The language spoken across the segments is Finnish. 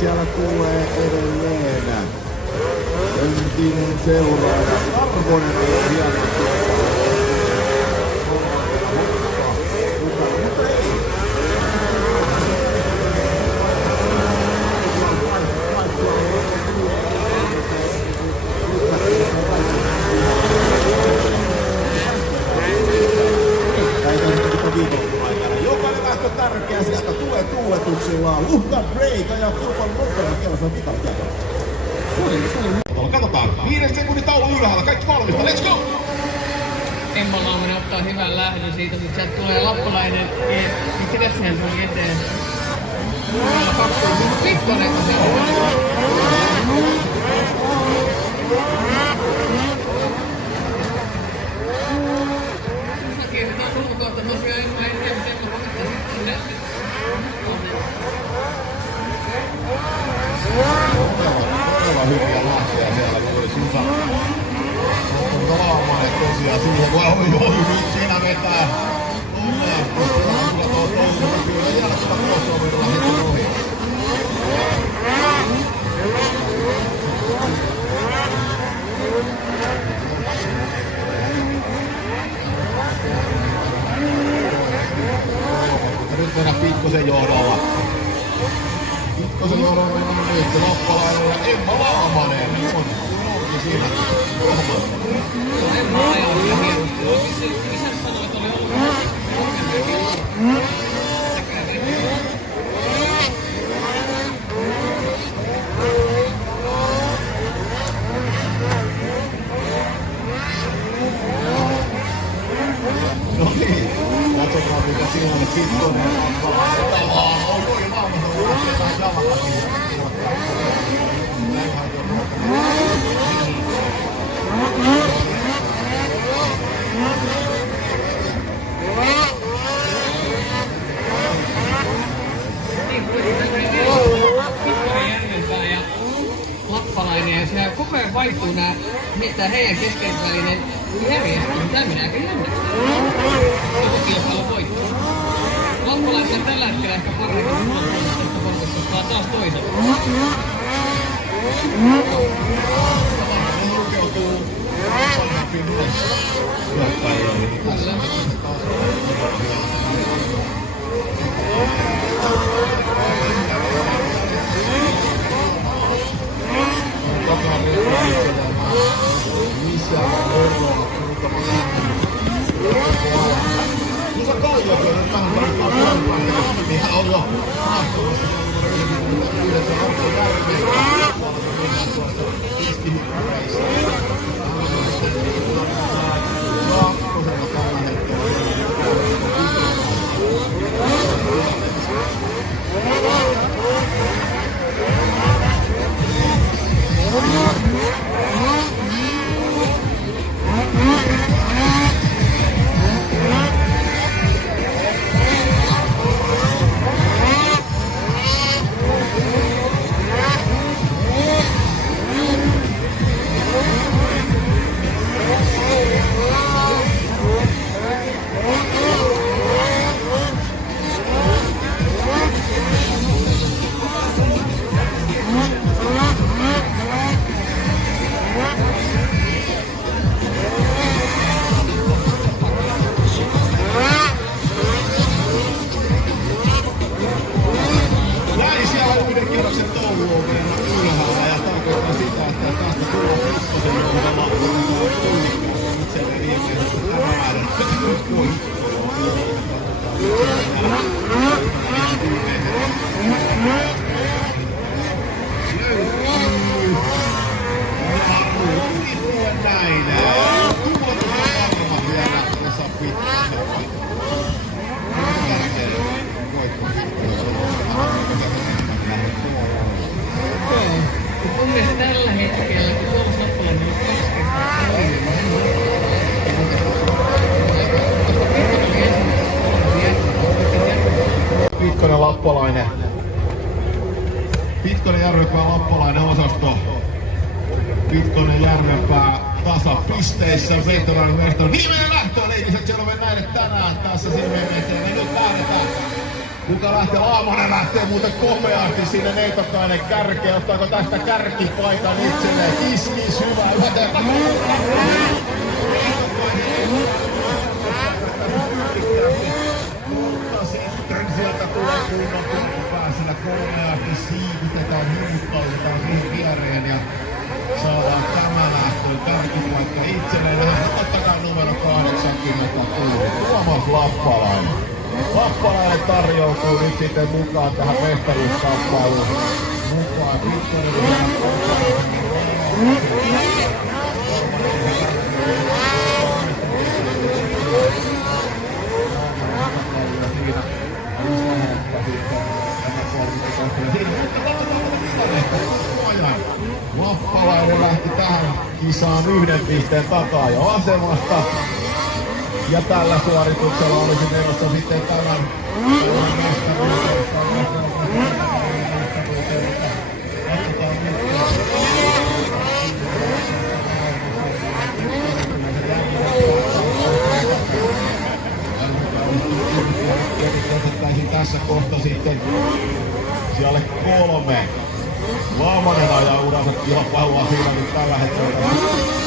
Siellä tulee edelleen entinen seuraaja Arvonen hieno. Jokainen lähtö tärkeä, sieltä tulee tuuletuksillaan. Luhkan Breika ja kilpailun nopeana kellossa on vikan kieltä. Katsotaan, 5 sekunnin taulu ylhäällä, kaikki valmista, let's go! Emma Laamanen ottaa hyvän lähdön siitä, mutta sieltä tulee lappalainen, niin ketäs siihen tuli eteen? Pikkonen, kun se on. Todella hyviä lähteä siellä, kun oli Susa Laamanen tosiaan siihen, kun oli nyt siinä vetää. Onneen, koska kyllä tuo toinen kyllä jälkeen tuossa on vielä heti ohi. Nyt mennään Pikkosen johdolla. Pikkosen johdolla mennään nyt Lappalainen ja Emma Laamanen. On siinä. Emma ajaa vielä hienosti. Isä sanoi, että oli ollut no niin, katsotaan mitä siinä on Pikkonen. Oi Laamanen lähtee jalkakin. niin, tää heidän keskeisvälinen järjestely. Tää menee aika jännäksi. Joku kilpailu voittaa. Lappalaisilla tällä hetkellä ehkä parhaiten tästä porukasta vaan taas toisella. Lukeutuu vanhempiin hyökkäjiin. Kyllä. Musa Kallio on nyt vähän parempaa. Ihan on jo mahtavasti. Yhdessä Arto Järveen. Keskihyppäreissä. Kakkosella tällä hetkellä. Tällä hetkellä, kun Tuomas Lappalainen on 2 kertaa Pitkonen Lappalainen. Pitkonen Järvenpää Lappalainen osasto. Pitkonen Järvenpää tasapisteissä. Veteraanin mestari. Viimeinen lähtö, ladies and gentlemen, näille tänään tässä silmien eteen. Ja nyt lähdetään. Kuka lähtee? Aamonen lähtee muuten komeasti sinne Neitokainen kärkeen. Ottaako tästä kärkipaikan itselleen? Kis, hyvä. Mutta sitten sieltä tulee kunnon polkupää sillä komeasti siivitetään, hiukkautetaan siihen viereen ja saadaan tämä lähtö kärkipaikka itselleen. Ottakaa numero 86. Tuomas Lappalainen. Lappalainen tarjoutuu nyt sitten mukaan tähän mestaruuskamppailuun. Mukaan Lappalainen lähti tähän kisaan 1 pisteen takaa jo asemasta. Ja tällä suorituksella olisi menossa sitten tämän mestaruuteen. Tässä kohta sitten siellä 3. Laamanen ajaa uransa kilpailua siinä nyt tällä hetkellä.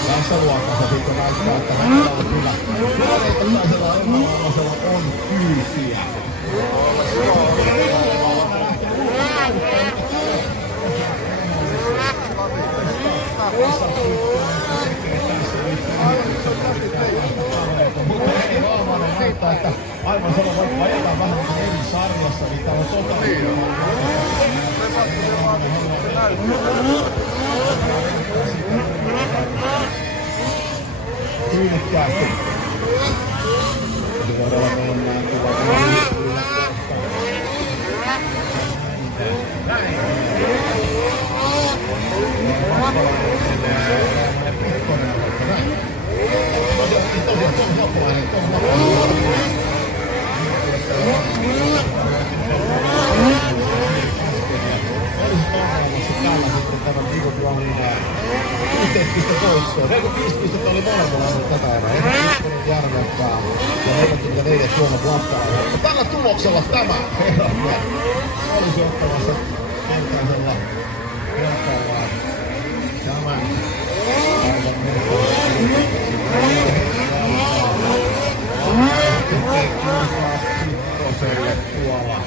Tässä luokassa sitten näyttää, että hänellä on kyllä Neitokaisella Emma-Laamosella on kyysiä. Mutta ei Laamanen näyttää, että aivan sama vaikka ajetaan vähän eri sarjassa, niin täällä on totaalisesti. Tyylikkäästi. Todella mennään pistettä voittoa. 45 pistettä oli molemmilla tätä erää. Ykkönen Järvenpää ja 44 Suomen Lappalainen. Tällä tuloksella tämä herra olisi ottamassa kaltaisella vertaillaan tämän aivan Pikkoselle tuolla.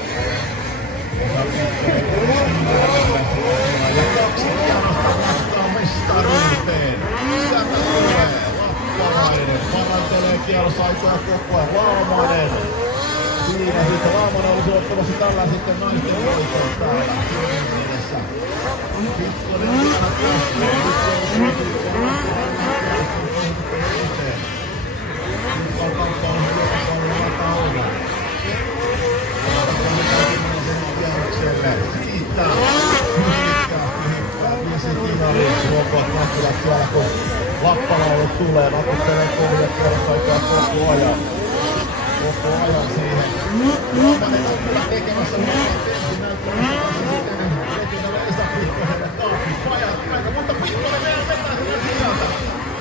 Ja 2 kierrosta vastaan mestaruuteen. Sieltä tulee Lappalainen. Parantelee kierrosaikoja koko ajan. Laumanen. Siinä sitten Laumanen olisi ottamassa tällä sitten naisten voiton täällä edessä. Pikkonen vielä tästä. Lappalaulu tulee, nakuttelee kovia kerrosaikaa koko ajan siihen. Laumanen on kyllä tekemässä Esa Pikkoselle taas pajat aika, mutta Pikkonen vielä vetää sinne sieltä.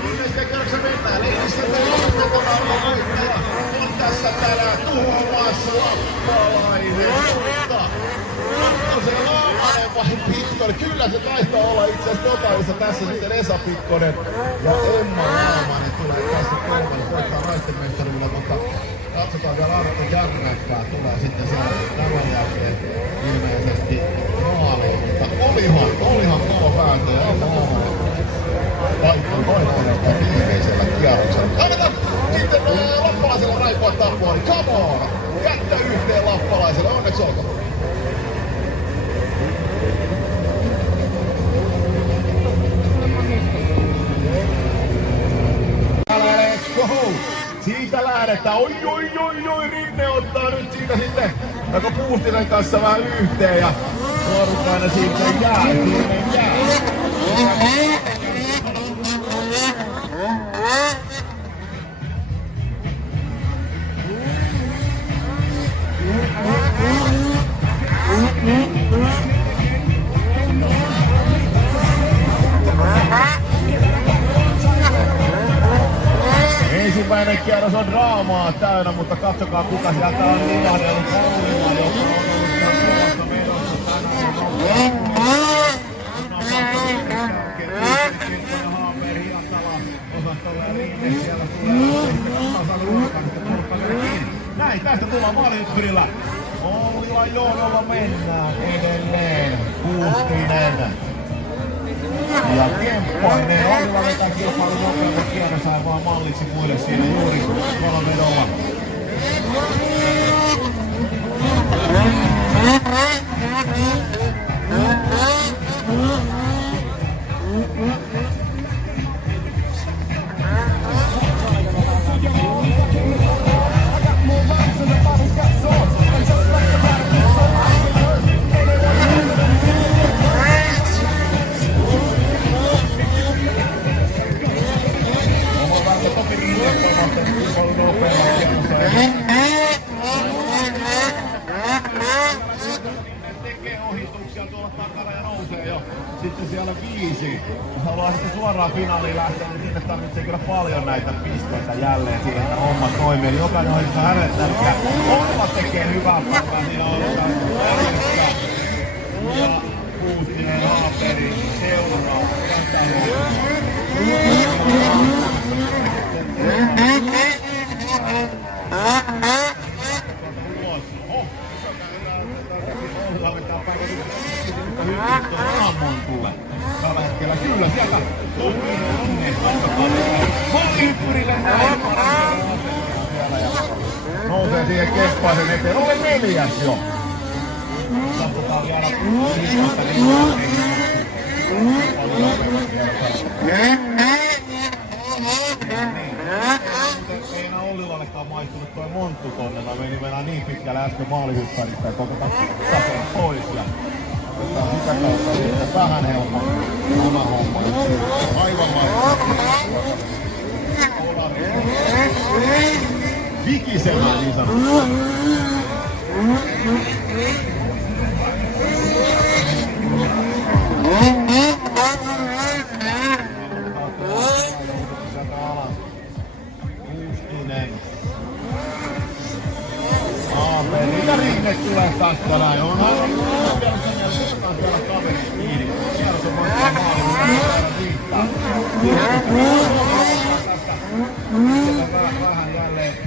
Viimeisten kerroksen mennään, Leinissä vetämällä voittaja on tässä tänään Tuomas Lappalainen, mutta on se Laumanen vai Pikkonen? Kyllä se taitaa olla itse asiassa totaalissa tässä sitten Esa Pikkonen ja Emma Laumanen tulee tässä kolmelle voittaa naisten mestarilla, mutta katsotaan vielä Arto Järvenpää tulee sitten siellä tämän jälkeen ilmeisesti maaliin, mutta olihan kova vääntö ja Emma Laumanen paikka noin oikeastaan viimeisellä kierroksella. Annetaan sitten Lappalaiselle raipoa tappua, niin come on! Kättä yhteen Lappalaiselle, onneksi olkoon! Siitä lähdetään, oi, Rinne ottaa nyt siitä sitten Jako Puustinen kanssa vähän yhteen ja Nuorukainen siitä jää. Ensimmäinen kierros on draamaa täynnä, mutta katsokaa kuka sieltä on nilahdellut Paulilla, joka on ollut ihan kovassa menossa näin, tästä tullaan maaliympyrillä. Ollila johdolla mennään edelleen. Puustinen. Ja Kemppainen, Ollila vetää kilpailun nopeammin kierros sai vaan malliksi muille siinä juuri 3-0. Sitten siellä 5. Jos haluaa sitten suoraan finaaliin lähteä, niin sinne tarvitsee kyllä paljon näitä pisteitä jälleen siihen, että hommat toimii. Eli jokainen ohjelma hänet tärkeää. Ollila tekee hyvää päivää, siinä on ja Puustinen, Haaperi, seuraa. Aamon tulee. Tällä hetkellä kyllä sieltä Hollywoodille näin. Nousee siihen Kemppaisen eteen. Oli 4. jo. Katsotaan vielä Puustista Ei Ollilallekaan maistunut toi monttu tonne. Mä menin niin pitkälle äsken maalihyppäristä ja koko tasoon pois. Otetaan sitä kautta sitten vähän helpommin oma homma. Aivan mahtavaa. Vikisemään niin sanotaan. peli. Ja Rinne tulee tästä näin. Onhan siellä kaveri kiinni. Kierros on voittaa maalin. Riittää. Vähän jälleen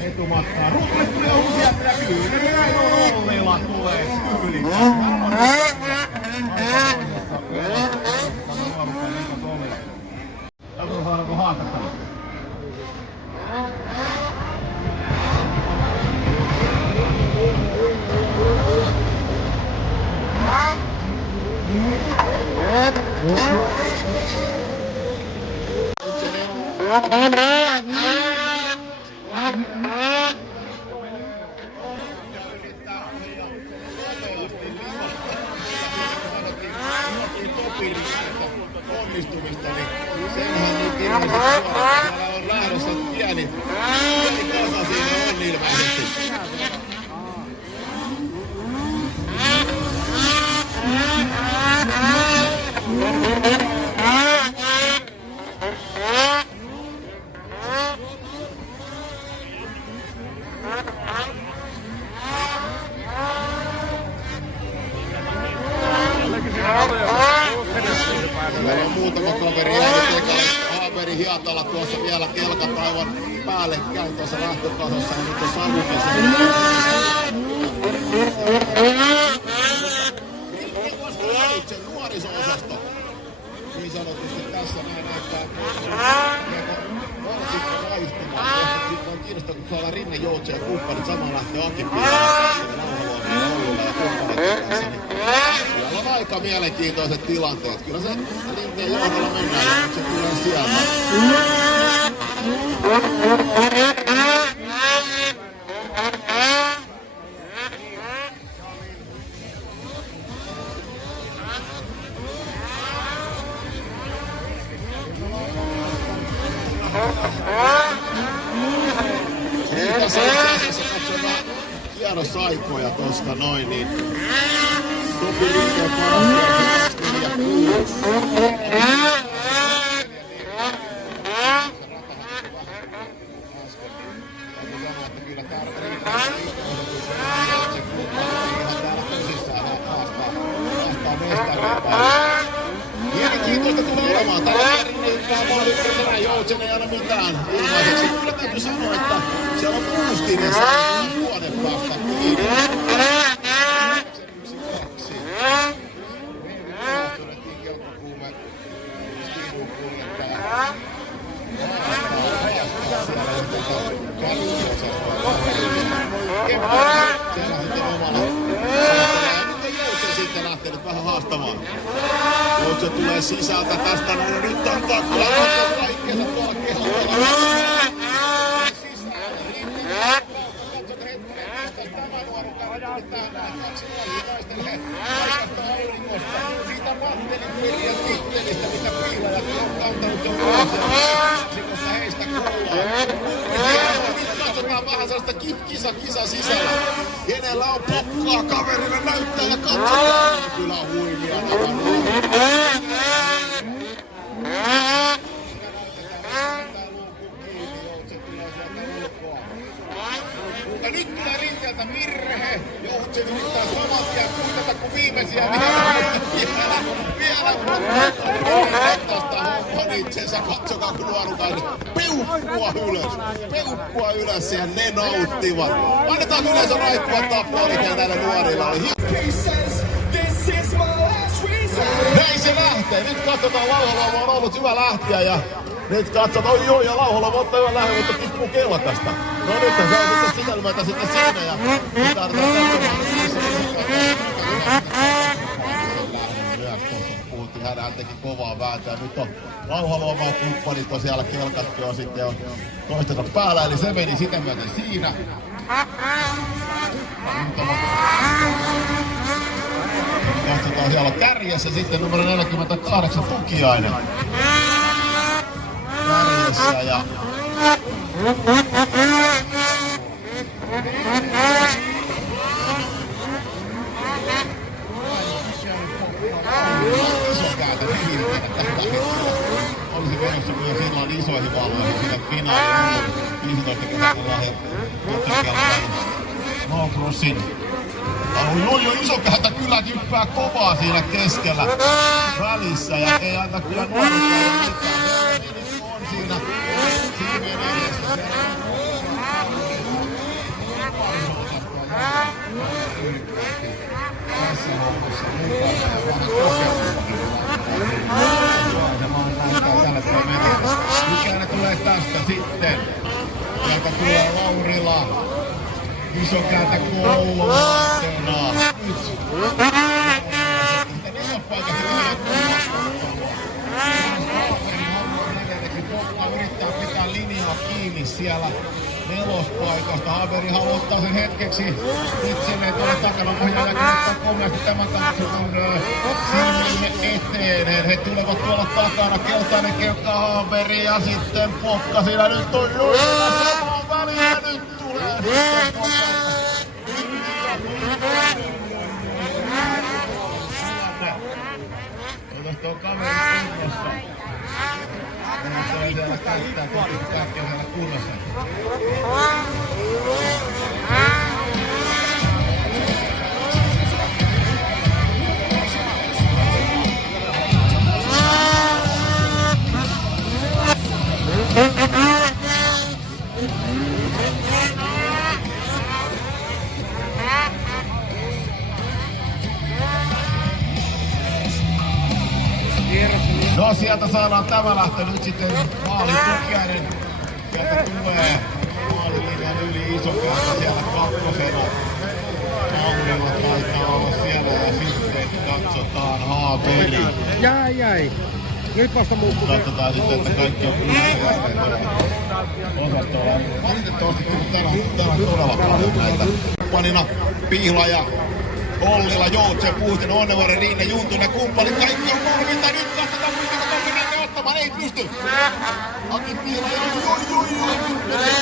etumatkaa. Rulle tulee uusia näkyy. Näin on Ollila tulee Skyyli. Saadaanko haastattelu? Onnistumista, niin senhän nyt ilmeisesti siellä on lähdössä pieni kasa siinä on ilmeisesti. Meillä on muutama kaveri jäänyt ekalla. Haaveri Hiatala tuossa vielä kelkat aivan päällekkäin tuossa lähtötasossa ja nyt on savukassa. Itse nuoriso-osasto. Niin sanotusti tässä näin näyttää. Varsinko vaihtumaan. Sitten on kiinnostaa, kun tuolla Rinne, Joutse ja kumppanit samaan lähtee Akin piiraan. Nauhaluomia ja kumppanit kanssa. Siellä on aika mielenkiintoiset tilanteet. Kyllä se Rinteen johdolla mennään, mutta se tulee sieltä. Tässä itse asiassa katsotaan kierrosaikoja tosta noin, niin Topi Rinteen paras kierros 2.46. Mielenkiintoista tulee olemaan. Tällä Rinneikään mahdollisena Joutsen ei aina mitään ilmaiseksi. Kyllä täytyy sanoa, että siellä on Puustinen saanut vuoden päästä kiinni. Todettiin kelkkakuume Stiinun kuljettaja. Siellä sitten omalla. Sitten lähtenyt vähän haastamaan. Joutse tulee sisältä tästä noin ja nyt antaa kyllä kaikkeensa tuolla keholla. Katsot hetkinen, mistä tämä nuori kaveri tähän näin. 2 nuoria taistelee aikaista aurinkosta. Siitä pattelin tittelistä, mitä piilajat on kantanut jo vuosia. Sikosta heistä kuullaan. Katsotaan vähän sellaista kisa sisällä. Kenellä on pokkaa kaverille näyttää ja katsotaan. Kyllä huimia ja nyt tulee Rinteeltä Mirhe. Joutse yrittää saman tien kuitata kuin viimeisiä vielä tosta homman itsensä. Katsokaa kun nuorukainen peukkua ylös ja ne nauttivat. Annetaan yleisö raikkua tappaa, mikä näillä nuorilla oli. Näin se lähtee. Nyt katsotaan, Lauhaluoma on ollut hyvä lähtiä ja nyt katsotaan, joo ja Lauhaluoma ottaa hyvän lähden, mutta tippuu kelkasta. No nyt se on sitten sisälmätä sitten siinä ja nyt tarvitaan puhuttiin, hän teki kovaa vääntöä. Nyt on Lauhaluoma ja kumppanit on siellä kelkattu ja sitten on toistensa päällä, eli se meni sitä myöten siinä. Katsotaan, siellä on kärjessä sitten numero 48 Tukiainen. Kärjessä ja... Iso kääntä viimeinen tällä hetkellä. Olisi menossa kyllä silloin isoihin valoihin sinne finaaliin. 15 kertaa lahja. No crossin. Joo, Isokähtä kyllä typpää kovaa siinä keskellä välissä ja ei anta kyllä nuorikkoja mitään. On siinä silmien edessä. Tässä hommassa mukaan ja vähän kokemusta. Mikä tulee tästä sitten? Sieltä tulee Laurila. Isokähtä kolmantena. Yrittää pitää linjaa kiinni siellä nelospaikasta. Haveri haluaa ottaa sen hetkeksi itselleen tuolla takana ohjaaja kirjoittaa komeasti tämän katsotaan silmille eteen. He tulevat tuolla takana. Keltainen kelkka Haveri ja sitten Pokka siinä nyt on Jurina samaan väliin ja nyt tulee sitten Pokka. Otas tuo kaveri kunnossa. Hän on siellä käyttää kaikkea siellä kunnossa. No sieltä saadaan tämä lähtö nyt sitten maalin Tukiainen. Sieltä tulee maalilinjan yli Isokähtä sieltä kakkosena. Aurilla taitaa olla siellä ja sitten katsotaan Haaveri. Jäi. Nyt vasta muuttuu. Katsotaan sitten, että kaikki on kunnossa osastolla. Valitettavasti täällä on todella paljon näitä. Kumppanina Pihla ja Ollila, Joutsen, Puusten, Onnevuoren, Rinne, Juntunen, kumppanit. Kaikki on valmiita. Nyt katsotaan, kuinka Topi näkee ottamaan. Ei pysty. Aki Pihla, joo. Nyt menee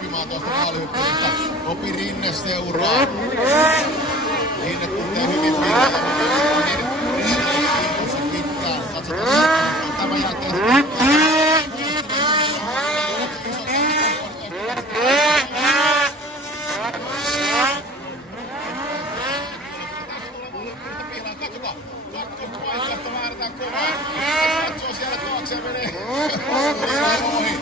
Pihalle. Topi Rinne seuraa. Rinne tuntee hyvin pitää. Katsotaan tämän jälkeen. Kakkospaikasta väärätään kovaa. Katsoo siellä taakse ja menee. Ollila ohi.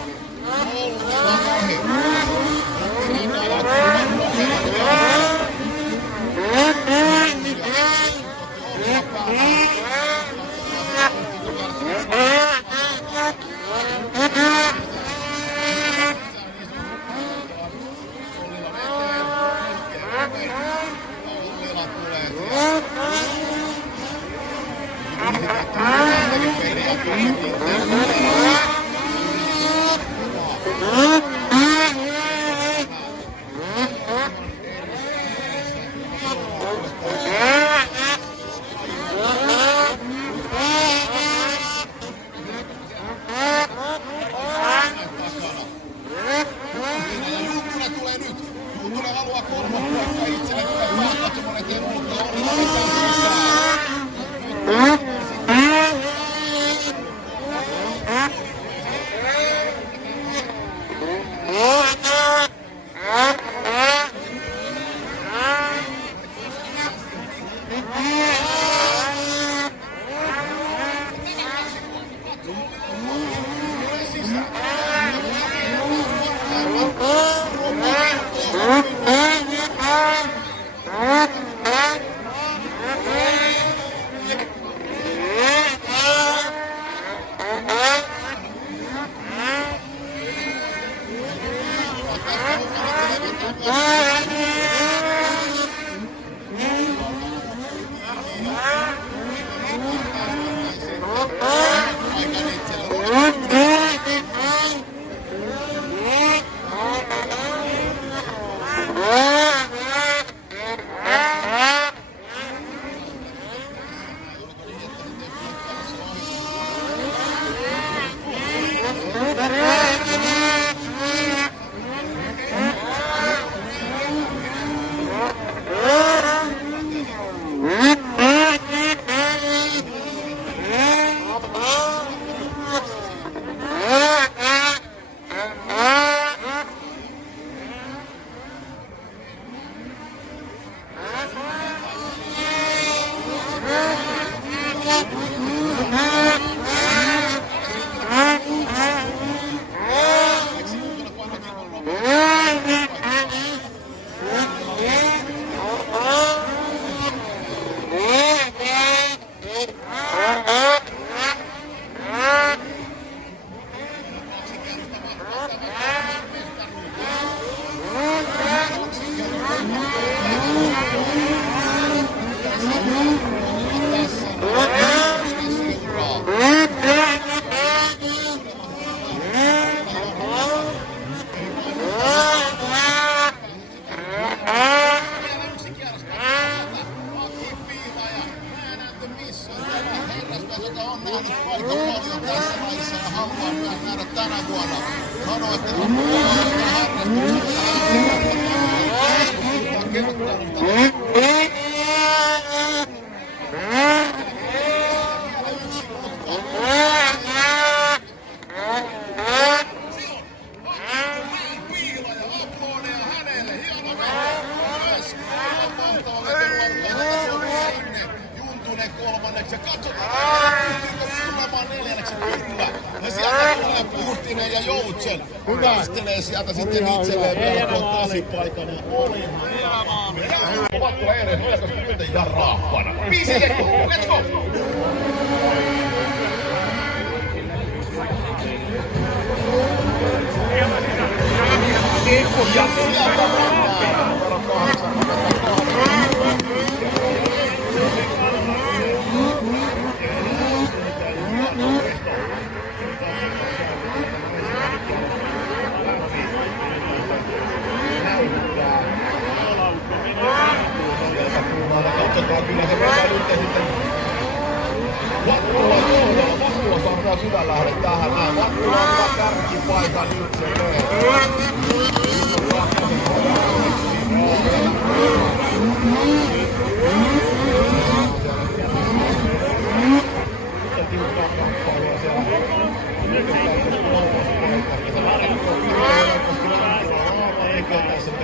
Ja katsotaan, pystyykö tulemaan neljänneksi kyllä. Ja sieltä tulee Puhtinen ja Joutsen. Pistelee sieltä sitten itselleen vielä tuon tasipaikan. Ja olihan elämää. Ovat tulee Eires Ojakoski nyt ja Raappana. 5 sekko, let's go! Ja sieltä mennään numero 8. Katsotaan kyllä se pitää nyt sitten. Vattula saa myös hyvän lähde tähän näin. Vattula on kärkipaikan itselleen.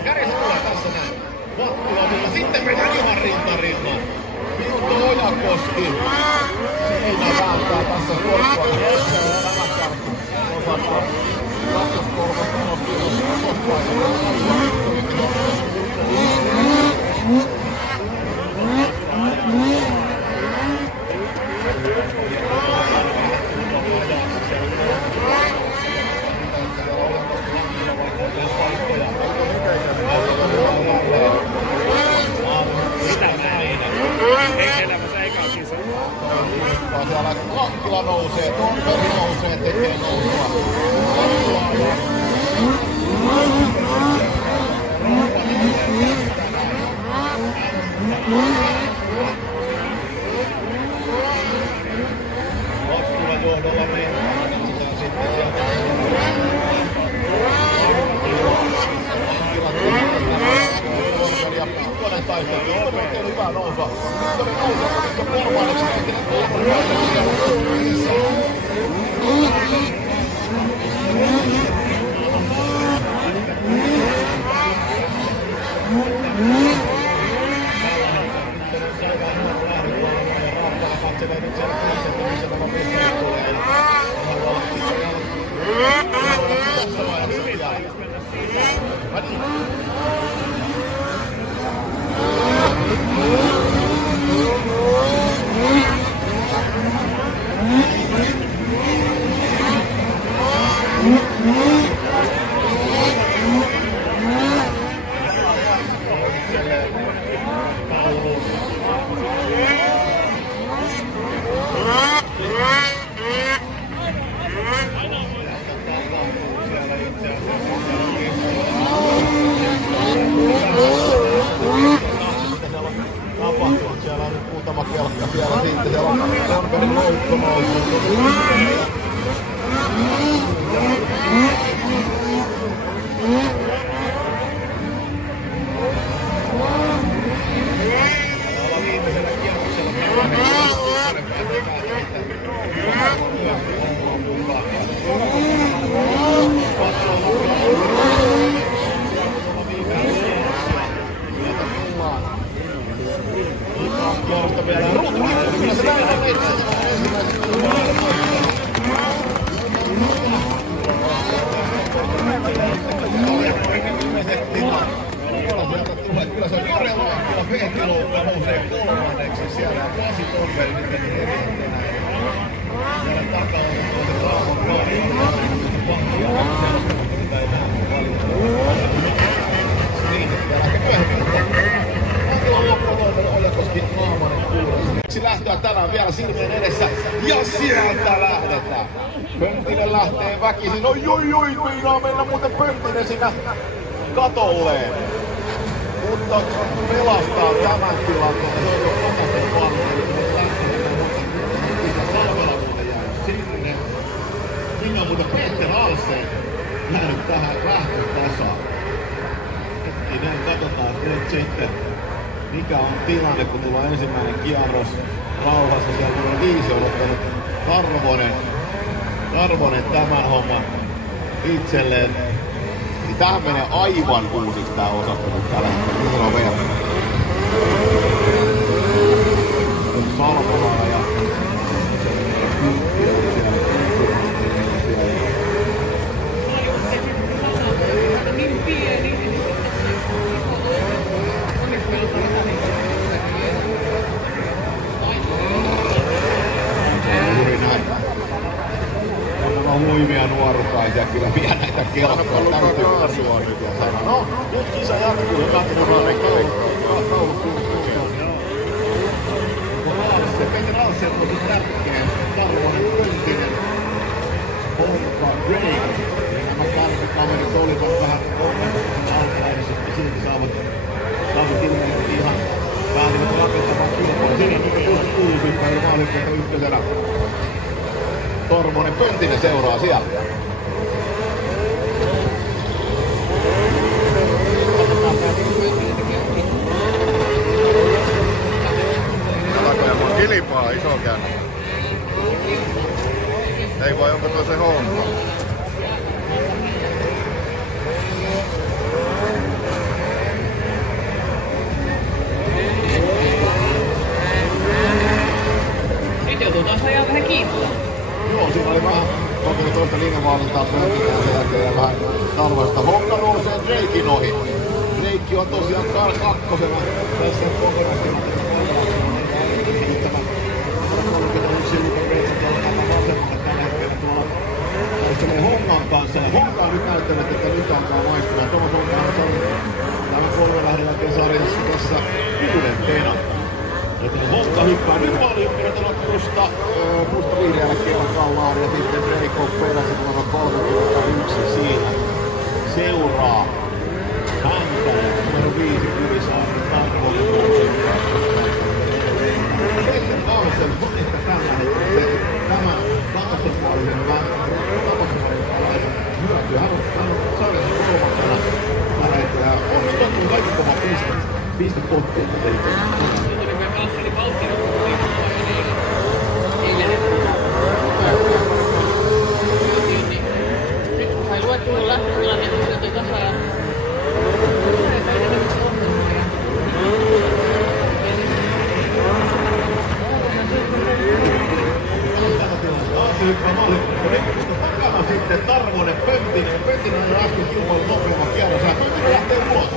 Kärjessä tulee tässä näin. Vattula, mutta sitten mennään ihan rintaan. Mikko Ojakoski. Siinä välttää tässä suoraan. Nämä kärki. Osasta. Kakkoskolmasta siellä Lahtila nousee, Tomperi nousee, tekee nousua. Lahtila johdolla mennään. Ja Pikkonen taistelu. Pikkonen on tehnyt hyvää nousua. Pikkonen nousua, koska Porvaaleksi siellä on nyt muutama kelkka siellä sitten. Siellä on Tonperin loukko noussut. Viimeisellä kierroksella vielä kyllä se näin kyllä se on Jore Lahtila, Vehtiloukka nousee kolmanneksi siellä ja Pasi Tomperi nyt meni edelleen. Siellä takana on se Saamon Kari. Sitä ei nähdä paljon. Niin, että aika myöhemmin. Ojakoski Naamanen kuulosti. Lähtöä tänään vielä silmien edessä ja sieltä lähdetään. Pönttinen lähtee väkisin. No joi, meinaa mennä muuten Pönttinen sinä katolleen. Mutta pelastaa tämän tilanteen. Se on jo kokoisen varmaan. Salvela muuten jäänyt sinne. Minä on muuten Peter Alsen jäänyt tähän lähtötasaan. Näin katsotaan nyt sitten. Mikä on tilanne, kun tulee ensimmäinen kierros rauhassa. Siellä numero 5 on ottanut Karvonen tämän homman itselleen. Niin tähän menee aivan uusiksi tää osattu nyt tällä hetkellä. Salmela ja niin pieni. juuri näin. On huimia nuorukaisia, kyllä vielä näitä kelkkoja täytyy kasvua nyt ja sanoa. No, nyt kisa jatkuu, jokainen on se Peter Alsen on nyt tärkeä, Tarvonen Pyntinen, Honka Drake. Nämä kärkikaverit olivat vähän onnettomasti alkulähdössä, silti saavat ilmeisesti ihan päätivät rakentamaan kilpaa. Siinä nimi on uusi, tai maailmanpuolta ykkösenä. Tormonen Pöntinen seuraa siellä. Takoja mun kilpaa iso käännä. Ei vai onko toi se homma? Nyt joutuu taas ajaa vähän kiinni. Joo, siinä oli vähän kokeillut toista linjavalintaa Pöntinen sen jälkeen ja vähän talvoista. Honka nousee Drakein ohi. Drake on tosiaan kakkosena tässä kokonaistilanteessa. Taistelee Hongan kanssa ja Honka on nyt näyttänyt, että nyt alkaa maistua. Ja Thomas Honka on tämän kolmen jälkeen sarjassa tässä kuudenteena. Joten Honka hyppää nyt maalinpidätelottelusta musta viiden jälkeen Kallaan ja sitten Drake on perässä numero 31 siinä seuraa häntä ja numero 5 Ylisaari Tarvonen. Peter Alsen on ehkä tällä hetkellä tämä takaisinpuolinen tapahtumalaiset hyötyä. Hän on sarjassa kolmantena tällä hetkellä. On nyt ottanut kaikki kova pistepottiin. Nyt kun sai luettua lähtötilanne, niin se tasa ja sitten Tarvonen Pöntinen. Pöntinen on äsken kilpailun nopeamman kierrossa. Pöntinen lähtee ulos.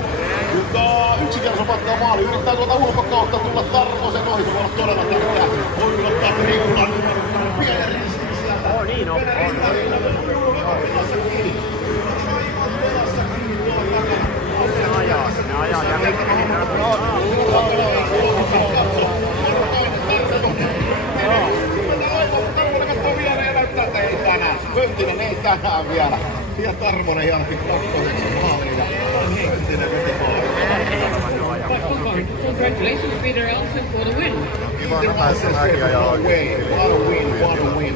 Mutta yksi kierros on matkaa maali. Yrittää tuolta ulkokautta tulla Tarvosen ohi. Se voi olla todella tärkeää. Voi ottaa Trikulan numero pienen riskin sieltä. Niin on. Ne ajaa ja Pöntinen ei tänään vielä. Ja Tarvonen jälki kakkoseksi maaliin ja Heikkinen veti congratulations Peter Alsen for the win. Kiva nähdä sen äkiä ja oikein.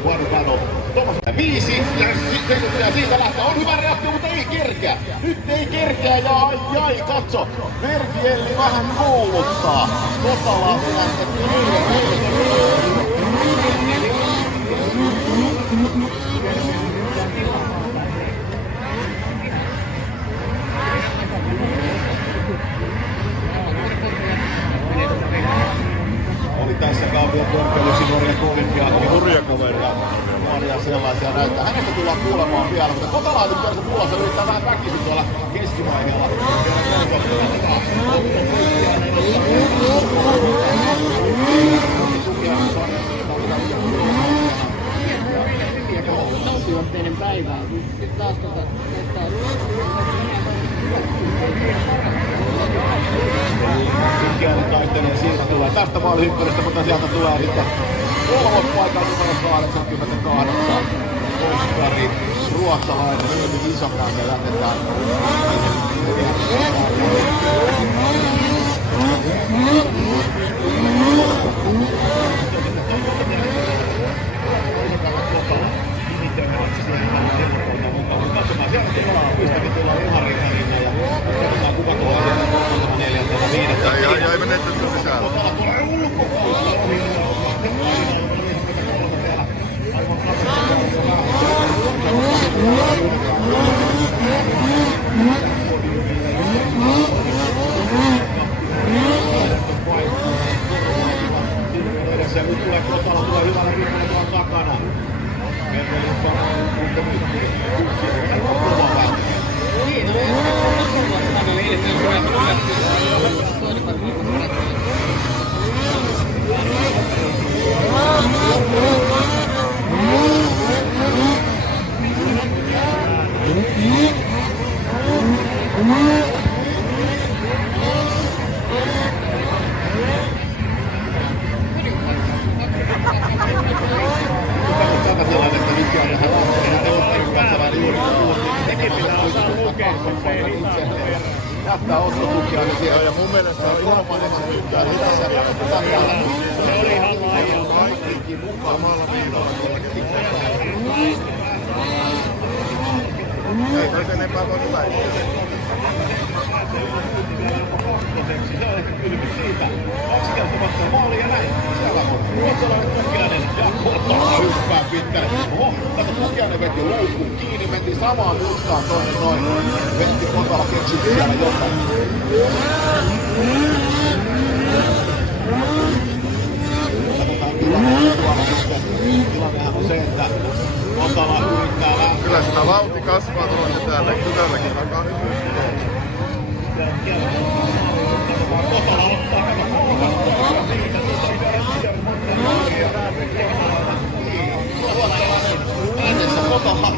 What a battle. Thomas 5 ja sekuntia siitä lähtee. On hyvä reaktio, mutta ei kerkeä. Nyt ei kerkeä ja ai, katso. Merkielli vähän kouluttaa. Kotalaatu lähtettiin oli tässä Gabriel Korkeluksi Norjan kovimpia nurjakoveria. Nuoria sellaisia näyttää. Hänestä tullaan kuulemaan vielä, mutta Kotalaatu pääsi tulossa yrittää vähän väkisin tuolla keskivaiheella. Nautinotteinen päivä. Nyt taas Kieli taistelee, siitä tulee tästä maalihyppelystä, mutta sieltä tulee sitten kolmospaikalla numero 88. Oskari, ruotsalainen, löytyy Isokaan ja lähdetään. Siellä tilaa, pistäkin tilaa Ilmarikkarina ja katsotaan kuka tulee sieltä 4.5. Jäi menetty sisään. Tulee ulkopuolella ohi. Jättää Otto Tukiainen siellä. Ja mun mielestä on ihan kolmanneksi tykkää tässä. Se oli ihan laajaa. kaikki samalla viivalla. Ei toi sen enempää voinut väittää. Se on ehkä kylmys siitä. 2 kertaa maali ja näin. Siellä on ruotsalainen Tukiainen ja Kotola hyppää pitkälle. Oho, kato Tukiainen veti luukkuun kiinni, mentiin samaan mustaan toinen noin. Vetti Kotola keksi siellä jotain. Katsotaan tilannehan on se, että Kotola yrittää lähteä. Kyllä sitä vauhti kasvaa tuolla täällä. Kylälläkin alkaa hyppyä. Kotola ottaa äänessä Kotola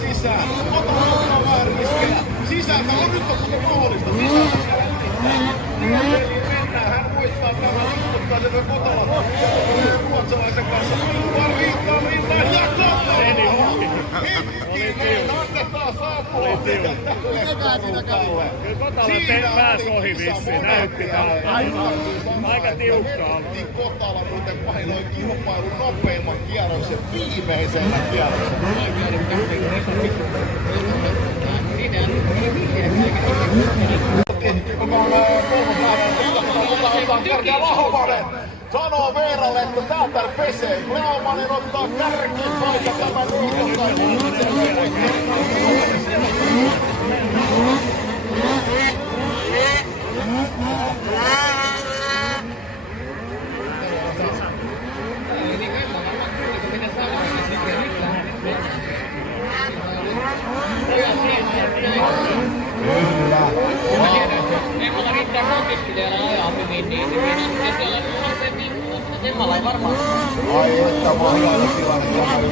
sisään. Kotola ottaa vähän riskejä. Sisältä on nyt on kuten mahdollista. Mennään, hän muistaa tämän istuttaa sen Kotola. Ruotsalaisen kanssa. Riittää ja Kotola! Annetaan saapua. Kyllä Kotola pääsi ohi vissiin, näytti tältä. Aika tiukkaa. Kotola muuten painoi kilpailun nopeimman kierroksen viimeisellä kierroksella. Sanoo Veeralle, että täältä pesee. Laumanen ottaa kärkipaikan tämän Emmolla riittää konkiskelijalla ajaa hyvin, niin Emmalla ei varmaan. Ai että mahdollinen tilanne tähän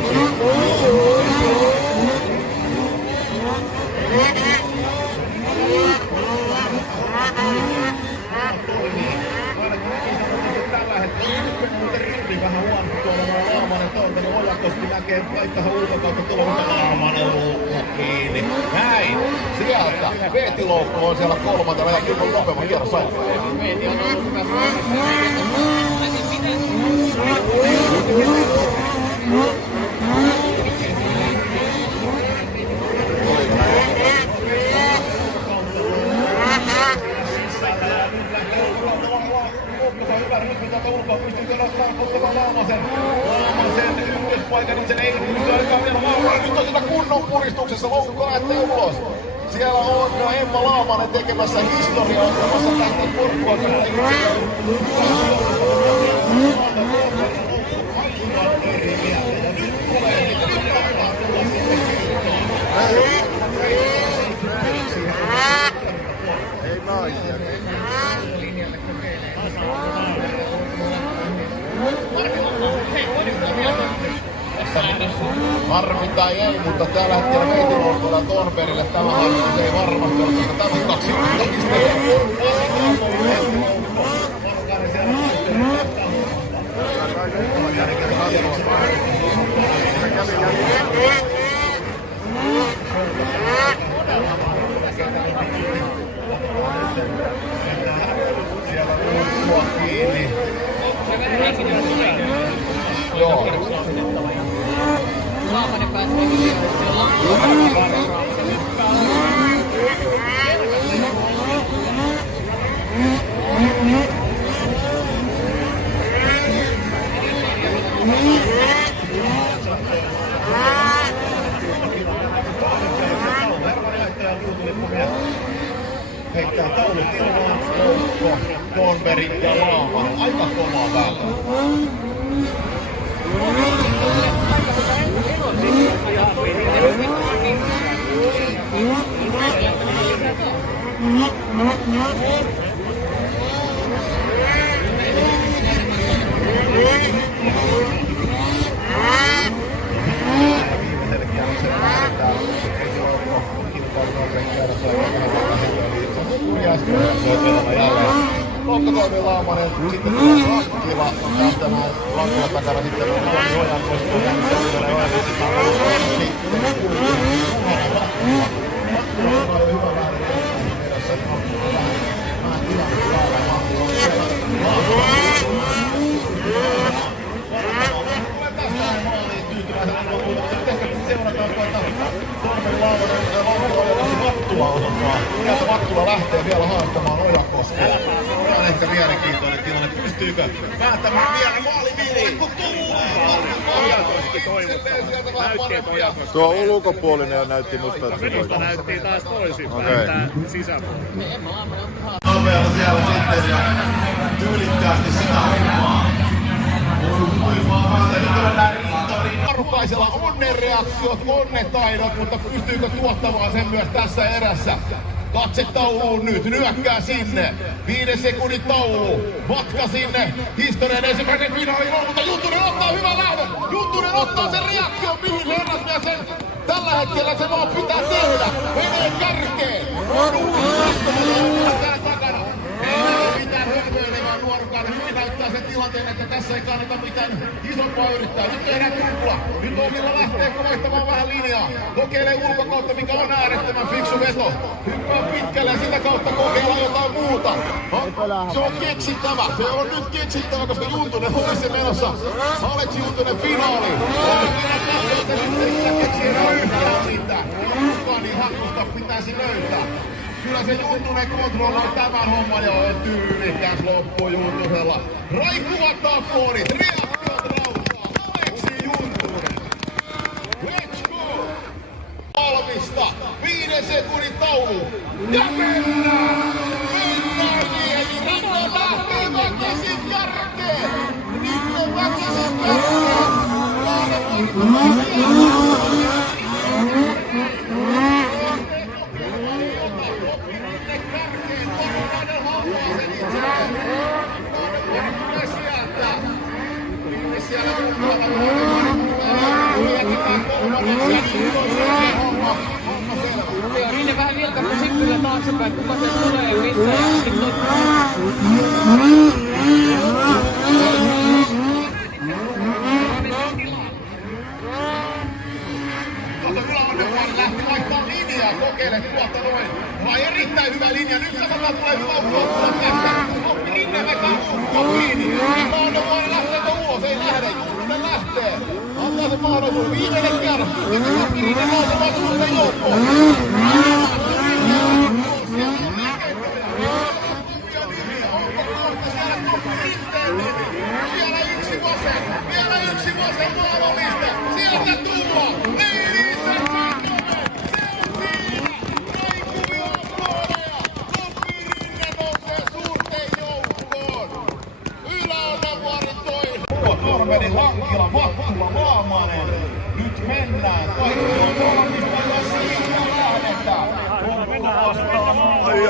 tällä hetkellä rindi vähän huono tuolla Laamanen Torveli Ojakoski näkee paikkahan ulkokautta tuolla Laamanen luukku kiinni. Näin! Sieltä Veetiloukku on siellä kolmantella ja kyllä on nopeamman kierros ajan. Veeti on ollut hyvä. Hyvä ryhmä täältä ulkoa, pystyykö nostamaan koskemaan Laamasen ykköspaikan, niin sen ei pysty aikaan vielä Laamanen. Nyt on sitä kunnon puristuksessa, loukko lähtee ulos. Siellä on Emma Laamanen tekemässä historiaa, ottamassa tästä kurkkua. Ei naisia. Harmi tai ei, mutta tällä hetkellä Veetiloukulla Thornbergille tämä harjoitus ei varmasti ole, koska tämä on 2 kiinni. Joo. Laamanen pääsee videoista. Heittää taulut ilmaan, Loukko, Thornberg ja Laamanen. Aika kovaa päällä. Lokkotoimi Laumanen, sitten tulee Lakkila, lähtemään Lakkila takana, sitten on Ojan poistua, sitten tulee Ojan Vattula lähtee vielä haastamaan Ojakoskea. Tämä on ehkä mielenkiintoinen tilanne. Pystyykö päättämään vielä maaliviivaan, kun tulee? Ojakoski näytti, että Ojakoski. Tuo ulkopuolinen näytti musta, että Minusta näytti taas toisinpäin, tää sisäpuolella. Nopealla siellä sitten ja tyylikkäästi sitä hommaa. Arpaisella onnenreaktiot, onnetaidot, mutta pystyykö tuottamaan sen myös tässä erässä? Katse tauluun nyt, nyökkää sinne. 5 sekunnin taulu, matka sinne. Historian ensimmäisen finaaliin on, mutta Juntunen ottaa hyvän lähdön. Juntunen ottaa sen reaktion, mihin herrat ja sen tällä hetkellä se vaan pitää tehdä. Menee kärkeen. On uusi tää takana. Ei ole mitään hölmöilevää nuorukaan. Nyt näyttää sen tilanteen, että tässä ei kannata mitään isompaa yrittää. Nyt tehdään tupla. Nyt Okila lähtee vaihtamaan vähän linjaa. Kokeilee ulkokautta, mikä on äärettömän fiksu veto. Hyppää pitkälle ja sitä kautta kokeillaan jotain muuta. Se on keksittävä. Se on nyt keksittävä, koska Juntunen olisi se menossa. Aleksi Juntunen finaaliin. Okila katsoo, että nyt ei sitä keksiä yhtään mitään. Kukaan niin hakkusta pitäisi löytää. Kyllä se Juntunen kontrolloi tämän homman ja on tyylikäs loppu Juntusella. Raikku ottaa poonit, reaktiot rautaa. Aleksi Juntunen. Let's go! Valmista. 5 sekunnin taulu. Ja mennään! Mennään niin! Rannan lähtee väkisin kärkeen! Nyt väkisin kärkeen! Minne vähän vilkasta sykkyllä taaksepäin, kuka se tulee ja missä. Lähti vaihtaa linjaa, kokeile tuolta noin. Vai erittäin hyvä linja, nyt katsotaan tulee hyvä ulottula tästä. Oppi Rinne vetää uukkoa kiinni. Mahdollisuus lähteekö ulos, ei lähde, Juntunen lähtee. Antaa se mahdollisuus, viimeinen kierros. Oppi Rinne nousemaan suurten joukkoon. Vielä yksi vasen mahdollista. Sieltä tullaan. Torveli, Lakkila, Vattula, Laamanen. Nyt mennään. Kaikki on valmista ja siitä lähdetään. Ai.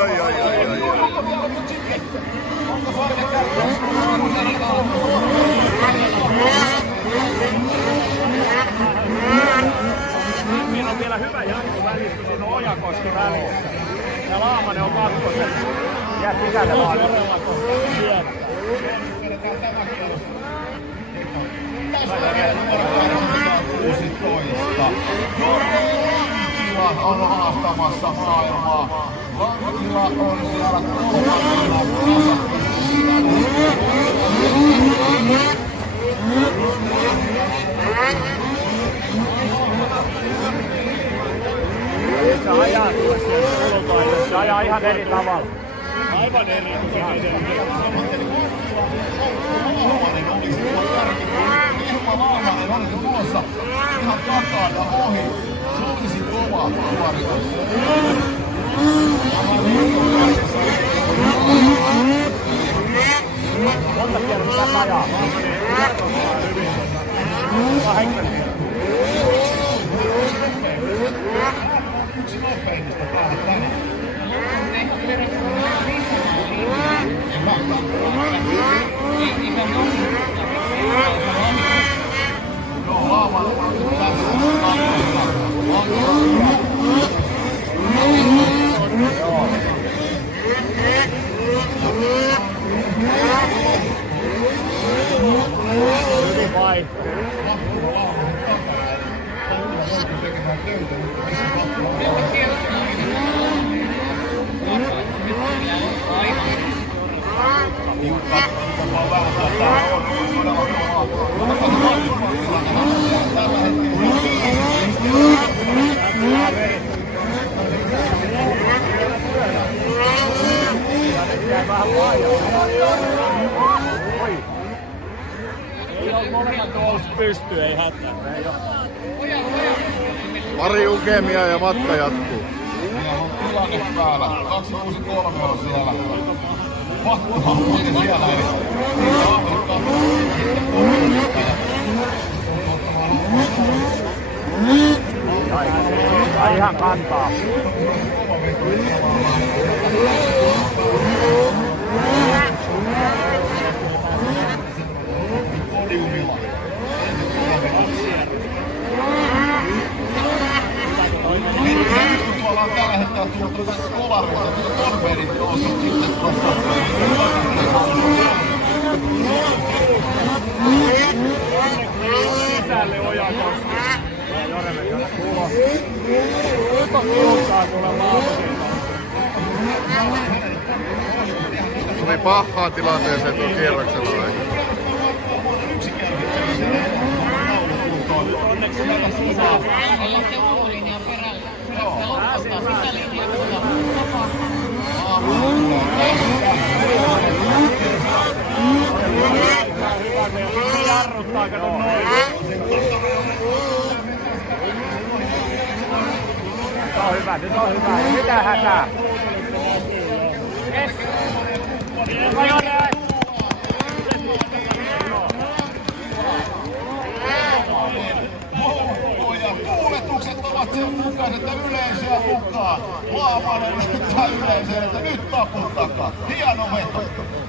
Onko Sarja kärkää? Siinä on vielä hyvä jatko välissä, kun siinä on Ojakoski välissä. Ja Laamanen on kakkosen. Jää sisälle vaan. Vedetään tämä kierros. Tässä on 16. Lakkila on haastamassa maailmaa. Lakkila on siellä kolmannella. Se ajaa tuossa ulkoille. Se ajaa ihan eri tavalla. Aivan eri. Laamanen olisi tuolla kärkipuolella. Ilma Laamanen olisi tuossa ihan takaa ja ohi. Se olisi kova suoritus. Monta kertaa ajaa. nopeimmista päällä tänään. Joo, Laaman Vai? tekemään töitä, mutta Ei ole molemmat noussut pystyyn, ei hätää. Ei oo. Pari ukemia ja matka jatkuu. siellä on tilanne päällä. 263 on siellä. Mahtuhammoinen siellä. Eli siitä Amerikka. Ai ihan kantaa. Podiumilla. Tuolla on tällä hetkellä tullut kolarista, mutta Torberit nousi sitten tuossa. Sisälle Ojakoski. Joremekana tulo. Nyt on kuluttaa tuolla Laamakin. Tuli pahaan tilanteeseen tuon kierroksella vai? Onneksi meillä sisään. Lähtee ulkolinjan perälle. Sitä lopettaa sisälinjan tulla. Se jarruttaa, kato noin. Se on hyvä, nyt on hyvä. Mitä hätää? Yes. Kuuletukset ovat sen mukaiset, että yleisöä mukaan. Laamanen näyttää yleisöä, että nyt tapun takaa. Hieno veto.